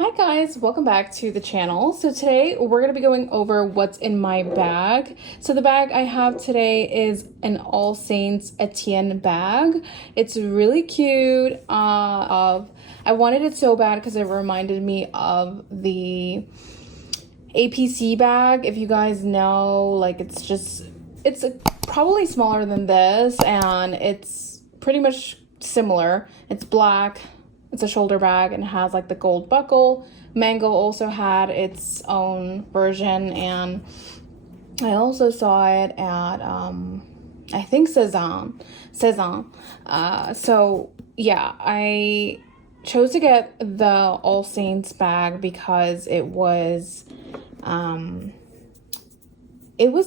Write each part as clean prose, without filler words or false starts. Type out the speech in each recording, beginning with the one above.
Hi guys, welcome back to the channel. So today we're going to be going over what's in my bag. So the bag I have today is an All Saints Etienne bag. It's really cute. I wanted it so bad because it reminded me of the APC bag. If you guys know, like it's probably smaller than this and it's pretty much similar. It's black. It's a shoulder bag and has like the gold buckle. Mango also had its own version, and I also saw it at I think Cezanne. So yeah, I chose to get the All Saints bag because it was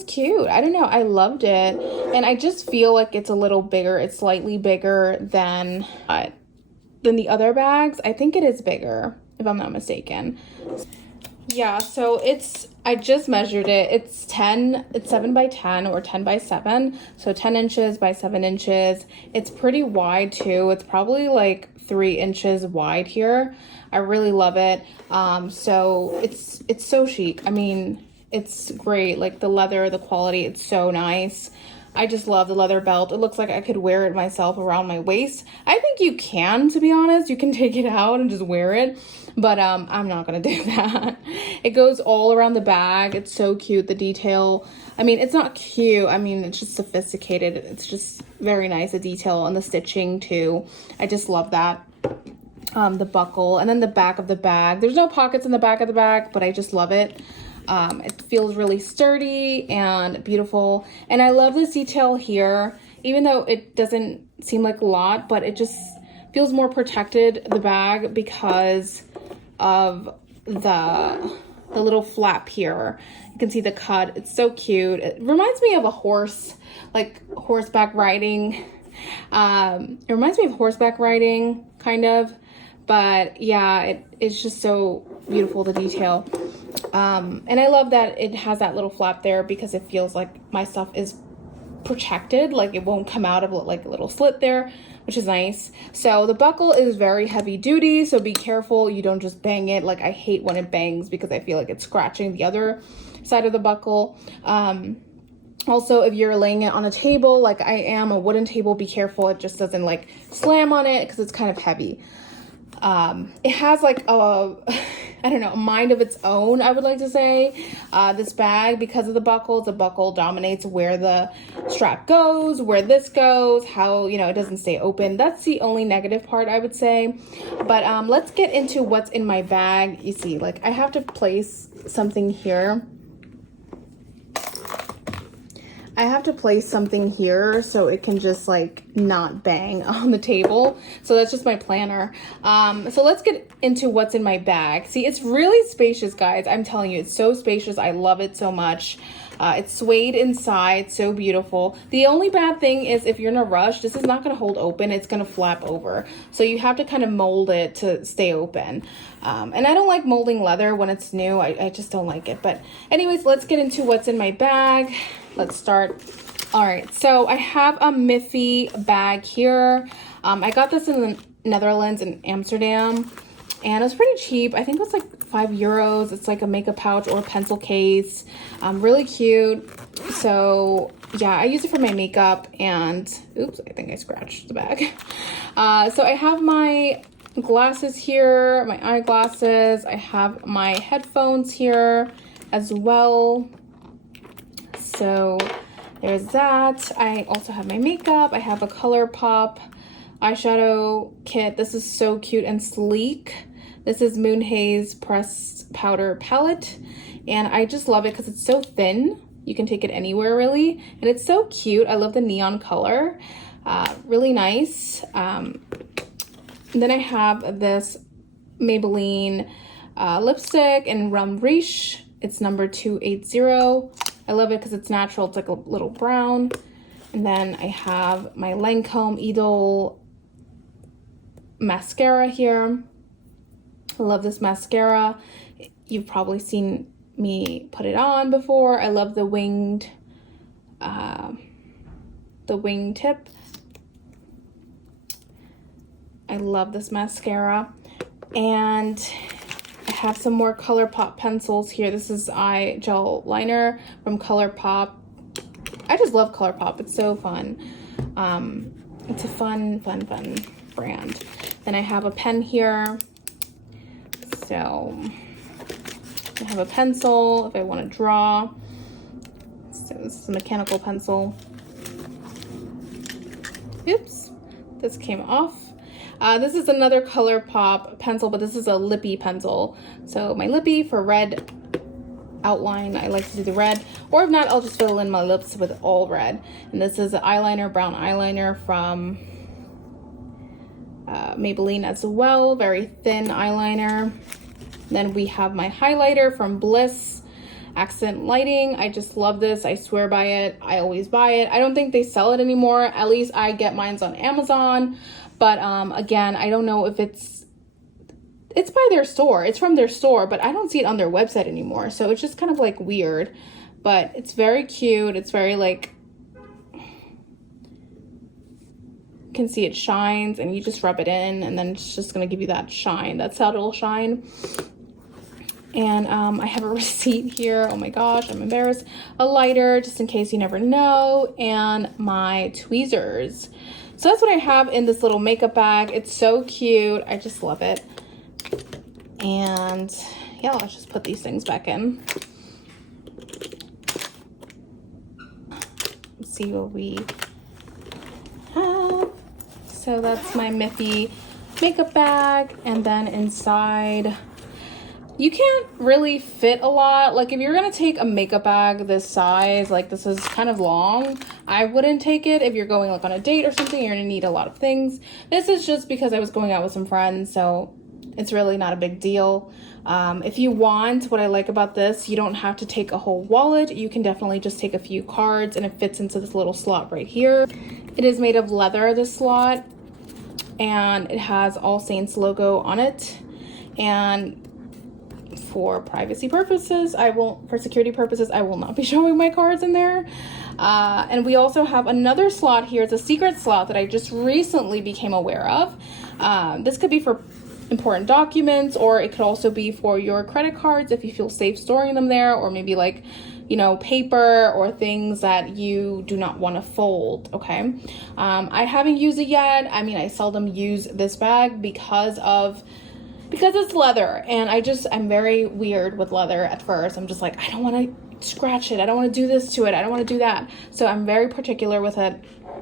cute. I don't know, I loved it, and I just feel like it's a little bigger. It's slightly bigger than the other bags. I think it is bigger, if I'm not mistaken. Yeah, so I just measured it. It's 7 by 10 or 10 by 7. So 10 inches by 7 inches. It's pretty wide too. It's probably like 3 inches wide here. I really love it. So it's so chic. I mean, it's great. Like the leather, the quality, it's so nice. I just love the leather belt. It looks like I could wear it myself around my waist. I think you can, to be honest. You can take it out and just wear it. But I'm not going to do that. It goes all around the bag. It's so cute. The detail. I mean, it's not cute. I mean, it's just sophisticated. It's just very nice. The detail and the stitching too. I just love that. The buckle. And then the back of the bag. There's no pockets in the back of the bag, but I just love it. It feels really sturdy and beautiful, and I love this detail here, even though it doesn't seem like a lot, but it just feels more protected, the bag, because of the little flap here. You can see the cut. It's so cute. It reminds me of a horse, like horseback riding. It reminds me of horseback riding, kind of. But yeah, it's just so beautiful, the detail. And I love that it has that little flap there because it feels like my stuff is protected, like it won't come out of like a little slit there, which is nice. So the buckle is very heavy duty, so be careful you don't just bang it. Like I hate when it bangs because I feel like it's scratching the other side of the buckle. Also, if you're laying it on a table, like I am, a wooden table, be careful it just doesn't like slam on it because it's kind of heavy. It has like I don't know, a mind of its own, I would like to say. This bag, because of the buckle dominates where the strap goes, where this goes, how, you know, it doesn't stay open. That's the only negative part, I would say. But let's get into what's in my bag. You see, like I have to place something here. I have to place something here so it can just like not bang on the table. So that's just my planner. So let's get into what's in my bag. See, it's really spacious, guys. I'm telling you, it's so spacious. I love it so much. It's suede inside, so beautiful. The only bad thing is if you're in a rush, this is not going to hold open. It's going to flap over. So you have to kind of mold it to stay open. And I don't like molding leather when it's new. I just don't like it. But anyways, let's get into what's in my bag. Let's start. All right, so I have a Miffy bag here. I got this in the Netherlands, in Amsterdam, and it was pretty cheap. I think it was like €5. It's like a makeup pouch or pencil case. Really cute. So yeah, I use it for my makeup, and oops, I think I scratched the bag. So I have my glasses here, my eyeglasses. I have my headphones here as well. So there's that. I also have my makeup. I have a ColourPop eyeshadow kit. This is so cute and sleek. This is Moon Haze Pressed Powder Palette, and I just love it because it's so thin. You can take it anywhere, really, and it's so cute. I love the neon color. Really nice. And then I have this Maybelline lipstick in Rum Riche. It's number 280. I love it because it's natural. It's like a little brown. And then I have my Lancome Idol mascara here. I love this mascara. You've probably seen me put it on before. I love the winged tip. I love this mascara. And I have some more ColourPop pencils here. This is eye gel liner from ColourPop. I just love ColourPop. It's so fun. It's a fun brand. Then I have a pen here. So I have a pencil if I want to draw. So this is a mechanical pencil. Oops, this came off. This is another ColourPop pencil, but this is a lippy pencil. So my lippy for red outline, I like to do the red, or if not, I'll just fill in my lips with all red. And this is an eyeliner, brown eyeliner from Maybelline as well, very thin eyeliner. Then we have my highlighter from Bliss Accent Lighting. I just love this. I swear by it. I always buy it. I don't think they sell it anymore. At least I get mine on Amazon. But again, I don't know if it's by their store. It's from their store, but I don't see it on their website anymore. So it's just kind of like weird, but it's very cute. It's very like, you can see it shines and you just rub it in and then it's just going to give you that shine, that subtle shine. And I have a receipt here. Oh my gosh, I'm embarrassed. A lighter, just in case you never know, and my tweezers. So that's what I have in this little makeup bag. It's so cute. I just love it. And yeah, let's just put these things back in. Let's see what we have. So that's my Miffy makeup bag. And then inside, you can't really fit a lot. Like if you're gonna take a makeup bag this size, like this is kind of long, I wouldn't take it. If you're going like on a date or something, you're gonna need a lot of things. This is just because I was going out with some friends, so it's really not a big deal. If you want, what I like about this, you don't have to take a whole wallet. You can definitely just take a few cards and it fits into this little slot right here. It is made of leather, this slot, and it has All Saints logo on it. And for privacy purposes, for security purposes, I will not be showing my cards in there. And we also have another slot here. It's a secret slot that I just recently became aware of. This could be for important documents, or it could also be for your credit cards if you feel safe storing them there, or maybe like, you know, paper or things that you do not want to fold. Okay. I haven't used it yet. I mean, I seldom use this bag because it's leather, and I'm very weird with leather at first. I'm just like, I don't want to scratch it. I don't want to do this to it. I don't want to do that. So I'm very particular with it.